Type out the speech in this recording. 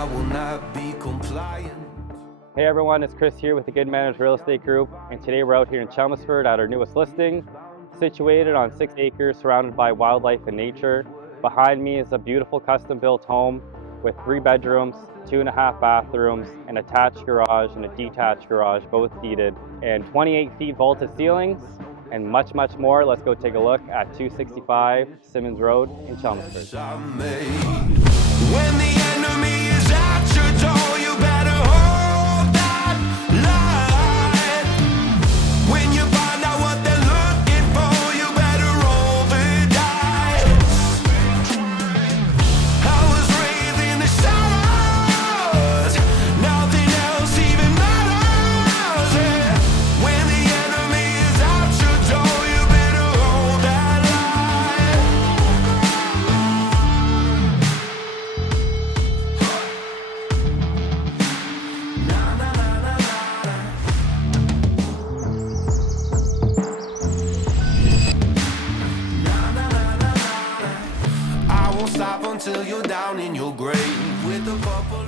I will not be compliant. Hey everyone, it's Chris here with the Good Manners Real Estate Group, and today we're out here in Chelmsford at our newest listing, situated on 6 acres surrounded by wildlife and nature. Behind me is a beautiful custom-built home with 3 bedrooms, 2.5 bathrooms, an attached garage and a detached garage, both heated, and 28 feet vaulted ceilings, and much, much more. Let's go take a look at 265 Simmons Road in Chelmsford. When the enemy is at your door, you better hold that line. When you find out what they're looking for, you better roll the dice. I was raised in the shadows, nothing else even matters. Yeah. When the enemy is at your door, you better hold that line. I won't stop until you're down in your grave with a couple